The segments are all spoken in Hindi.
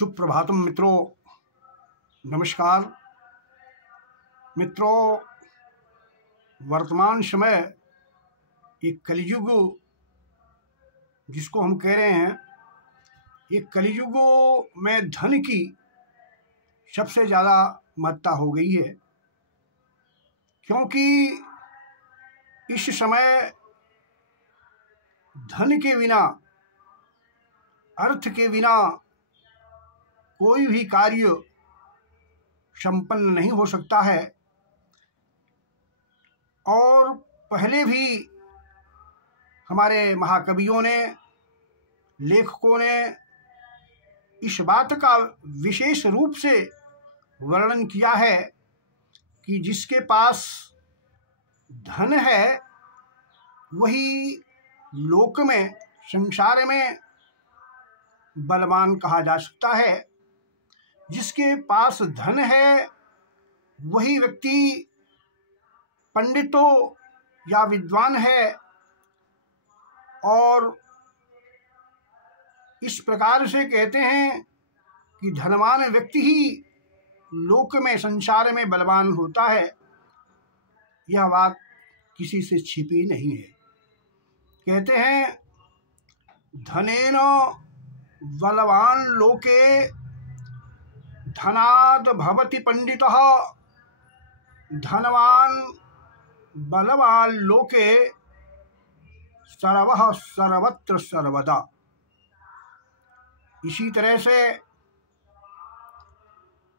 सुप्रभातम मित्रों, नमस्कार मित्रों। वर्तमान समय एक कलियुग जिसको हम कह रहे हैं, ये कलियुग में धन की सबसे ज़्यादा महत्ता हो गई है, क्योंकि इस समय धन के बिना, अर्थ के बिना कोई भी कार्य संपन्न नहीं हो सकता है। और पहले भी हमारे महाकवियों ने, लेखकों ने इस बात का विशेष रूप से वर्णन किया है कि जिसके पास धन है वही लोक में, संसार में बलवान कहा जा सकता है। जिसके पास धन है वही व्यक्ति पंडितों या विद्वान है, और इस प्रकार से कहते हैं कि धनवान व्यक्ति ही लोक में, संसार में बलवान होता है। यह बात किसी से छिपी नहीं है। कहते हैं धनेन बलवान लोके धनाद भवति पंडितः, धनवान बलवान लोके सर्वः सर्वत्र सर्वदा। इसी तरह से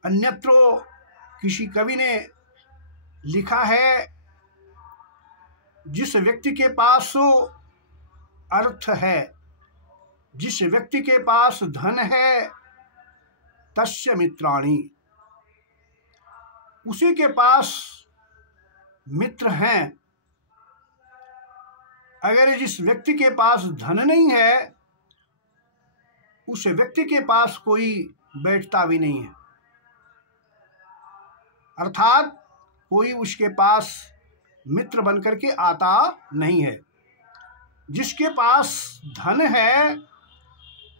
अन्यत्र किसी कवि ने लिखा है, जिस व्यक्ति के पास अर्थ है, जिस व्यक्ति के पास धन है, तस्य मित्राणि, उसी के पास मित्र हैं। अगर जिस व्यक्ति के पास धन नहीं है, उस व्यक्ति के पास कोई बैठता भी नहीं है, अर्थात कोई उसके पास मित्र बनकर के आता नहीं है। जिसके पास धन है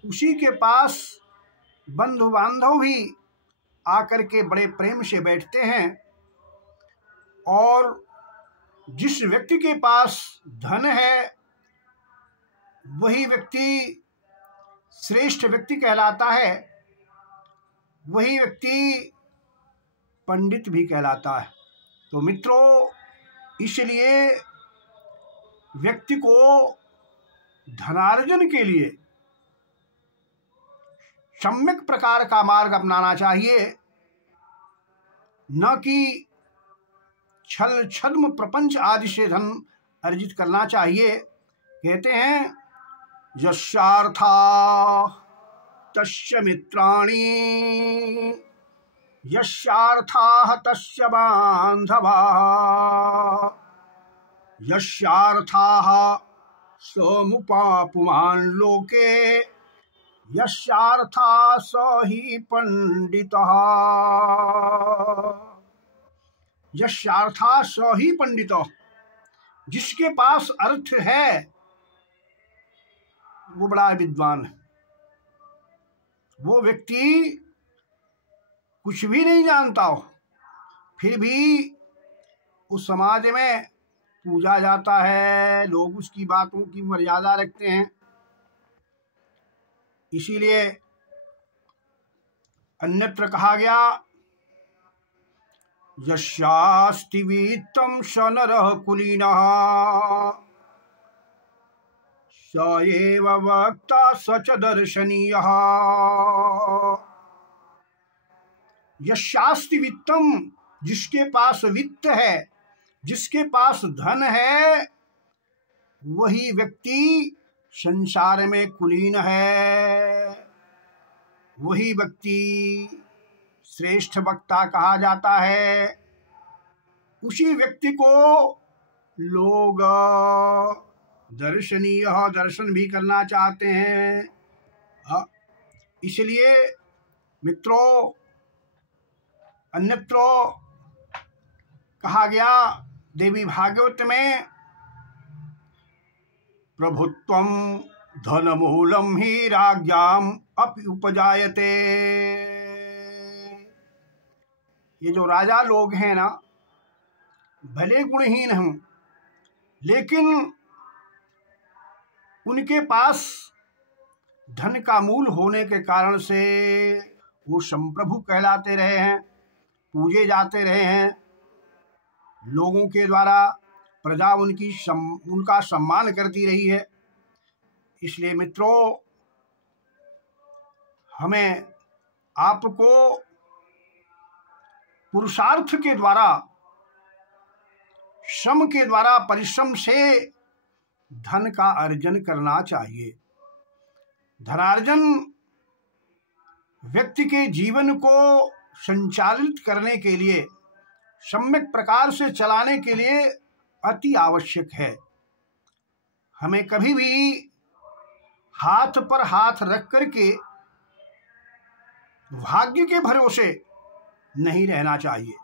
उसी के पास बंधु बांधव भी आकर के बड़े प्रेम से बैठते हैं। और जिस व्यक्ति के पास धन है वही व्यक्ति श्रेष्ठ व्यक्ति कहलाता है, वही व्यक्ति पंडित भी कहलाता है। तो मित्रों, इसलिए व्यक्ति को धनार्जन के लिए सम्यक प्रकार का मार्ग अपनाना चाहिए, न कि छल छद्म प्रपंच आदि से धन अर्जित करना चाहिए। कहते हैं यस्यार्था तस्य मित्राणि, यस्यार्थाः तस्य बान्धवाः, यस्यार्थाः समुपापुमान् लोके, यस्यार्थाः स हि पंडितः। यस्यार्थाः स हि पंडितः, जिसके पास अर्थ है वो बड़ा विद्वान है। वो व्यक्ति कुछ भी नहीं जानता हो, फिर भी उस समाज में पूजा जाता है, लोग उसकी बातों की मर्यादा रखते हैं। इसीलिए अन्यत्र कहा गया यस्यास्ति वित्तं स नरः कुलीनः, स एव वक्ता स च दर्शनीयः। यस्यास्ति वित्तं, जिसके पास वित्त है, जिसके पास धन है, वही व्यक्ति संसार में कुलीन है, वही व्यक्ति श्रेष्ठ वक्ता कहा जाता है। उसी व्यक्ति को लोग दर्शनीय, दर्शन भी करना चाहते हैं। इसलिए मित्रों, अन्यत्र कहा गया देवी भागवत में, प्रभुत्वं धनमूलम ही राज्ञाम अपि उपजायते। ये जो राजा लोग हैं ना, भले गुणहीन हों, लेकिन उनके पास धन का मूल होने के कारण से वो संप्रभु कहलाते रहे हैं, पूजे जाते रहे हैं। लोगों के द्वारा प्रजा उनका सम्मान करती रही है। इसलिए मित्रों, हमें आपको पुरुषार्थ के द्वारा, श्रम के द्वारा, परिश्रम से धन का अर्जन करना चाहिए। धनार्जन व्यक्ति के जीवन को संचालित करने के लिए, सम्यक प्रकार से चलाने के लिए अति आवश्यक है। हमें कभी भी हाथ पर हाथ रख करके भाग्य के भरोसे नहीं रहना चाहिए।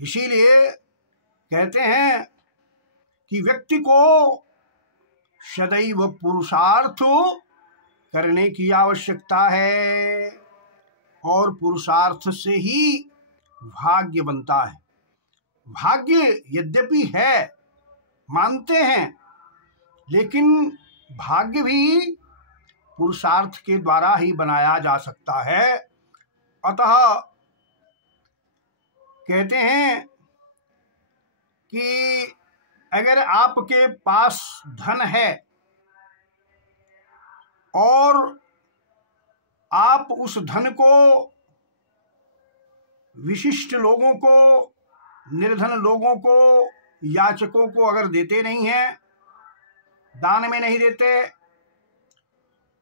इसीलिए कहते हैं कि व्यक्ति को सदैव पुरुषार्थ करने की आवश्यकता है, और पुरुषार्थ से ही भाग्य बनता है। भाग्य यद्यपि है, मानते हैं, लेकिन भाग्य भी पुरुषार्थ के द्वारा ही बनाया जा सकता है। अतः कहते हैं कि अगर आपके पास धन है और आप उस धन को विशिष्ट लोगों को, निर्धन लोगों को, याचकों को अगर देते नहीं हैं, दान में नहीं देते,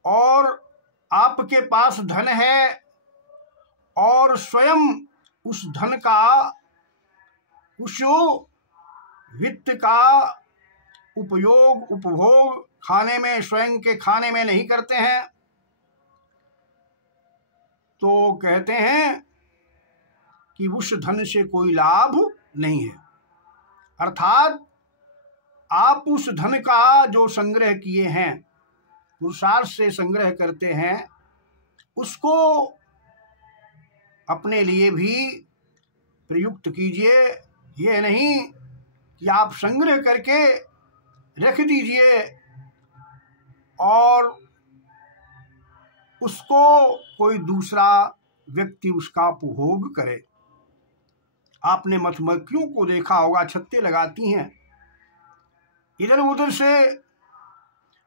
और आपके पास धन है और स्वयं उस धन का, उस वित्त का उपयोग, उपभोग खाने में, स्वयं के खाने में नहीं करते हैं, तो कहते हैं कि उस धन से कोई लाभ नहीं है। अर्थात आप उस धन का जो संग्रह किए हैं, पुरुषार्थ से संग्रह करते हैं, उसको अपने लिए भी प्रयुक्त कीजिए। ये नहीं कि आप संग्रह करके रख दीजिए और उसको कोई दूसरा व्यक्ति उसका उपभोग करे। आपने मधुमक्खियों को देखा होगा, छत्ते लगाती हैं, इधर उधर से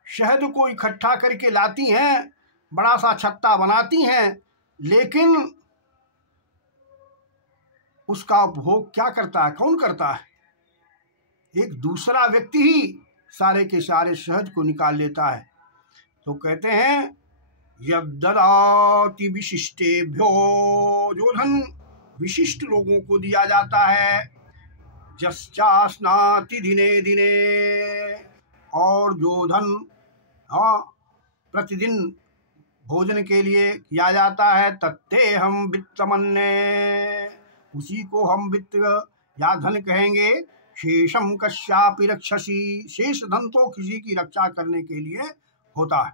शहद को इकट्ठा करके लाती हैं, बड़ा सा छत्ता बनाती हैं, लेकिन उसका उपभोग क्या करता है, कौन करता है? एक दूसरा व्यक्ति ही सारे के सारे शहद को निकाल लेता है। तो कहते हैं यद्ददाति विशिष्टेभ्यो, जो धन विशिष्ट लोगों को दिया जाता है, यश्चास्नाति दिने दिने, और जो धन प्रतिदिन भोजन के लिए किया जाता है, तत्ते हम वित्तमन्ये, उसी को हम वित्त या धन कहेंगे। शेषम कस्यापि रक्षसी, शेष धन तो किसी की रक्षा करने के लिए होता है।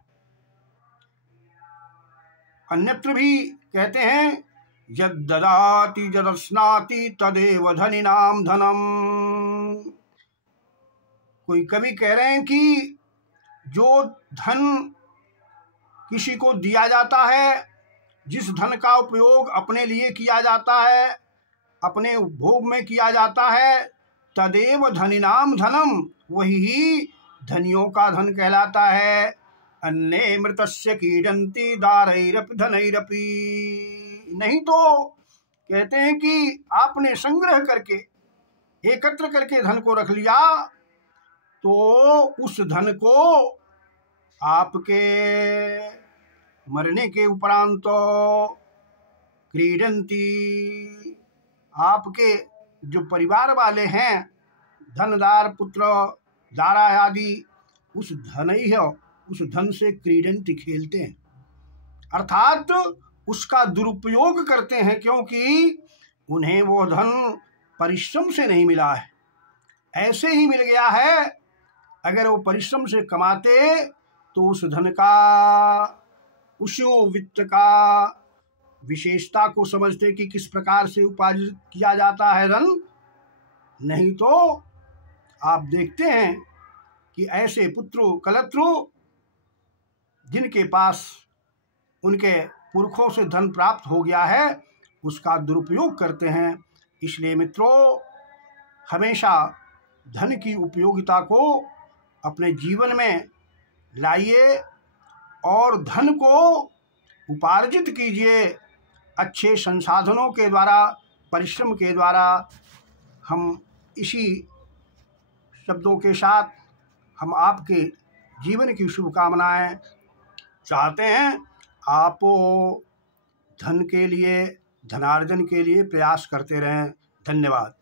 अन्यत्र भी कहते हैं यद्ददाति यदस्नाति तदेव धनिनाम धनम। कोई कवि कह रहे हैं कि जो धन किसी को दिया जाता है, जिस धन का उपयोग अपने लिए किया जाता है, अपने उपभोग में किया जाता है, तदेव धनिनाम धनम, वही धनियों का धन कहलाता है। अन्ये मृतस्य कीडन्ति दारैरपि धनैरपि। नहीं तो कहते हैं कि आपने संग्रह करके, एकत्र करके धन को रख लिया, तो उस धन को आपके मरने के उपरांत क्रीडन्ति, आपके जो परिवार वाले हैं, धनदार पुत्र दारा आदि, उस धन ही है, उस धन से क्रीडन्ति, खेलते हैं, अर्थात उसका दुरुपयोग करते हैं, क्योंकि उन्हें वो धन परिश्रम से नहीं मिला है, ऐसे ही मिल गया है। अगर वो परिश्रम से कमाते तो उस धन का, उस वित्त का विशेषता को समझते कि किस प्रकार से उपार्जित किया जाता है धन। नहीं तो आप देखते हैं कि ऐसे पुत्रों कलत्रों जिनके पास उनके पुरखों से धन प्राप्त हो गया है उसका दुरुपयोग करते हैं। इसलिए मित्रों, हमेशा धन की उपयोगिता को अपने जीवन में लाइए और धन को उपार्जित कीजिए अच्छे संसाधनों के द्वारा, परिश्रम के द्वारा। हम इसी शब्दों के साथ हम आपके जीवन की शुभकामनाएं चाहते हैं। आप धन के लिए, धनार्जन के लिए प्रयास करते रहें। धन्यवाद।